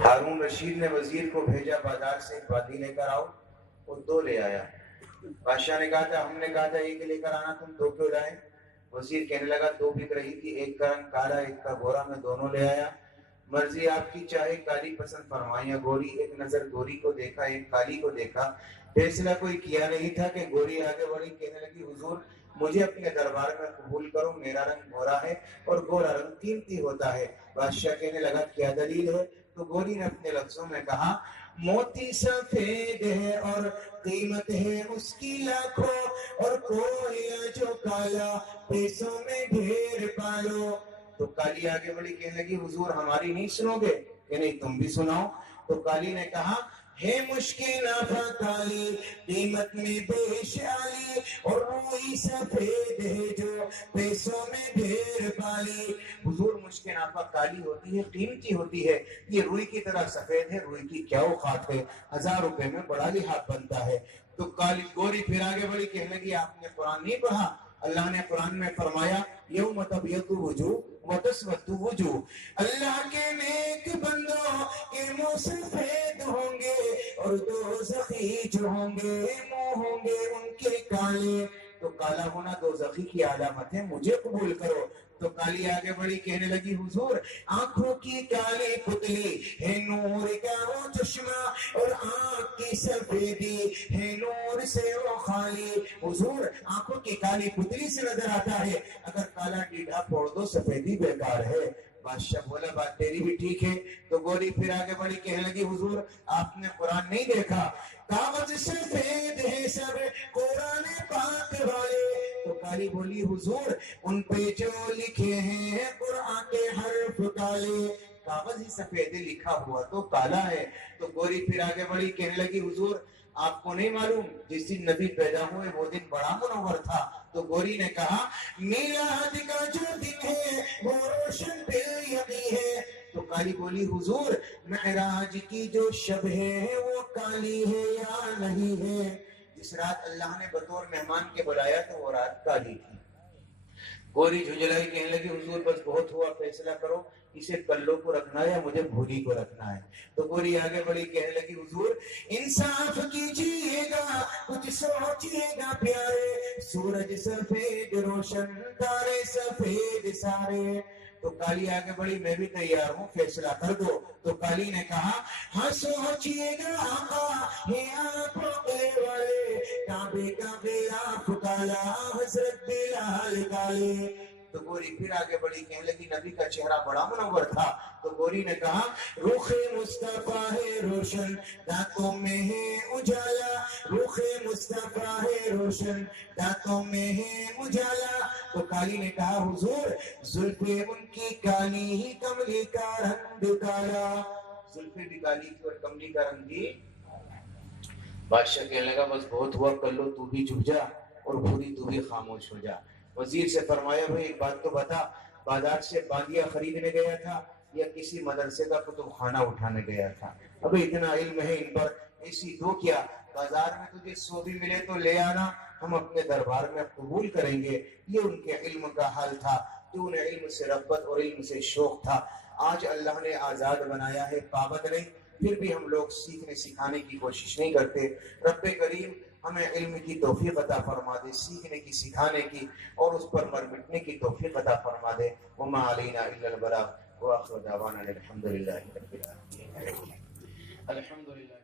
ہارون رشید نے وزیر کو بھیجا بازار سے ایک باندی لے کر آؤ، وہ 2 لے آیا۔ بادشاہ نے کہا تھا ہم نے کہا تھا ایک لے کر آنا، تم 2 کیوں لائے؟ وزیر کہنے لگا 2 بک رہی تھی، ایک کا رنگ کالا ایک کا گورا، میں دونوں لے آیا۔ مرضی آپ کی، چاہے کالی پسند فرمائیں یا گوری۔ ایک نظر گوری کو دیکھا ایک کالی کو دیکھا، فیصلہ کوئی کیا نہیں تھا کہ گوری آگے بڑھی، کہنے لگی حضور مجھے اپنے دربار میں قبول کرو، میرا رنگ گورا ہے اور گورا رنگ قیمتی ہوتا ہے۔ بادشاہ کہنے لگا کیا دلیل ہے؟ تو گوری نے اپنے لفظوں میں کہا موتی سفید ہے اور قیمت ہے اس کی لاکھوں، اور کوئلہ جو کالا پیسوں میں ڈھیر پالو۔ تو کالی آگے بڑھی کہنے لگی حضور ہماری نہیں سنو گے؟ کہ نہیں تم بھی سناؤ۔ تو کالی نے کہا ہے مشکل نافع کالی قیمت میں بے شالی، اور روئی سفید ہے جو پیسوں میں ڈھیر پالی۔ حضور مشکل نافع کالی ہوتی ہے، قیمتی ہوتی ہے، یہ روئی کی طرح سفید ہے، روئی کی کیا اوقات ہے، 1000 روپے میں بڑا لحاظ بنتا ہے۔ تو کالی گوری پھر آگے بڑھی کہنے لگی آپ نے قرآن نہیں پڑھا؟ اللہ نے قرآن میں فرمایا یوم تبیض وجوہ وتسود وجوہ، اللہ کے نیک بندوں کے منہ سفید ہوں گے اور دوزخی جو ہوں گے منہ ہوں گے ان کے کالے۔ تو کالا ہونا دوزخی کی علامت ہے، مجھے قبول کرو۔ تو کالی آگے بڑھی کہنے لگی حضور آنکھوں کی کالی پتلی ہے نور کا وہ چشمہ، اور آنکھ کی سفیدی ہے نور سے وہ خالی۔ حضور آنکھوں کی کالی پتلی سے نظر آتا ہے، اگر کالا ڈیڈا پھوڑ دو سفیدی بیکار ہے۔ بادشاہ بولا بات تیری بھی ٹھیک ہے۔ تو گوری پھر آگے بڑھی کہنے لگی حضور آپ نے قرآن نہیں دیکھا؟ کاغذ سفید ہے سب قرآن پاک والے۔ تو کالی بولی حضور ان پہ جو لکھے ہیں قرآن کے حرف کالے، کاغذ ہی سفید لکھا ہوا تو کالا ہے۔ تو گوری پھر آگے بڑھی کہنے لگی حضور آپ کو نہیں معلوم جس دن نبی پیدا ہوئے وہ دن بڑا منور تھا؟ تو گوری نے کہا میلاد کا جو دن ہے وہ روشن بالیدی ہے۔ تو کالی بولی حضور معراج کی جو شب ہے وہ کالی ہے یا نہیں ہے؟ جس رات اللہ نے بطور مہمان کے بلایا تو وہ رات کالی تھی۔ گوری جھجلائی کہنے لگی حضور بس بہت ہوا، فیصلہ کرو اسے کلو کو رکھنا ہے یا مجھے بھولی کو رکھنا ہے؟ تو گوری آگے بڑھی کہنے لگی حضور انصاف کیجیے گا کچھ سوچیے گا پیارے، سورج سفید روشن تارے سفید سارے۔ تو کالی آگے بڑھی میں بھی تیار ہوں، فیصلہ کر دو۔ تو کالی نے کہا ہاں سوچیے گا آقا ہے آپ اکلے والے، کعبے کا غلاف کالا حضرت بلال کالے۔ تو گوری پھر آگے بڑھی کہنے لگی نبی کا چہرہ بڑا منور تھا۔ تو گوری نے کہا رخ مصطفیٰ ہے روشن دانتوں میں ہے اجالا، رخ مصطفیٰ ہے روشن دانتوں میں ہے اجالا۔ تو کالی نے کہا حضور زلفیں ان کی کالی ہی کملی کا رنگ کالا، زلفیں بھی کالی تھی اور کملی کا رنگ بھی۔ بادشاہ کہنے لگا بس بہت ہوا، کر لو تو بھی چپ جا اور بھوری تو بھی خاموش ہو جا۔ وزیر سے فرمایا بھائی ایک بات تو بتا، بازار سے باندیاں خریدنے گیا تھا یا کسی مدرسے کا کتب خانہ اٹھانے گیا تھا؟ ابھی اتنا علم ہے ان پر، ایسی دو کیا، بازار میں تجھے 100 بھی ملے تو لے آنا، ہم اپنے دربار میں قبول کریں گے۔ یہ ان کے علم کا حال تھا کہ انہیں علم سے رغبت اور علم سے شوق تھا۔ آج اللہ نے آزاد بنایا ہے، پابند نہیں، پھر بھی ہم لوگ سیکھنے سکھانے کی کوشش نہیں کرتے۔ رب کریم ہمیں علم کی توفیق عطا فرما دے، سیکھنے کی سکھانے کی اور اس پر مر مٹنے کی توفیق عطا فرما دے۔ وما علینا الا البلاغ وآخر دعوانا الحمدللہ رب العالمین۔ الحمدللہ۔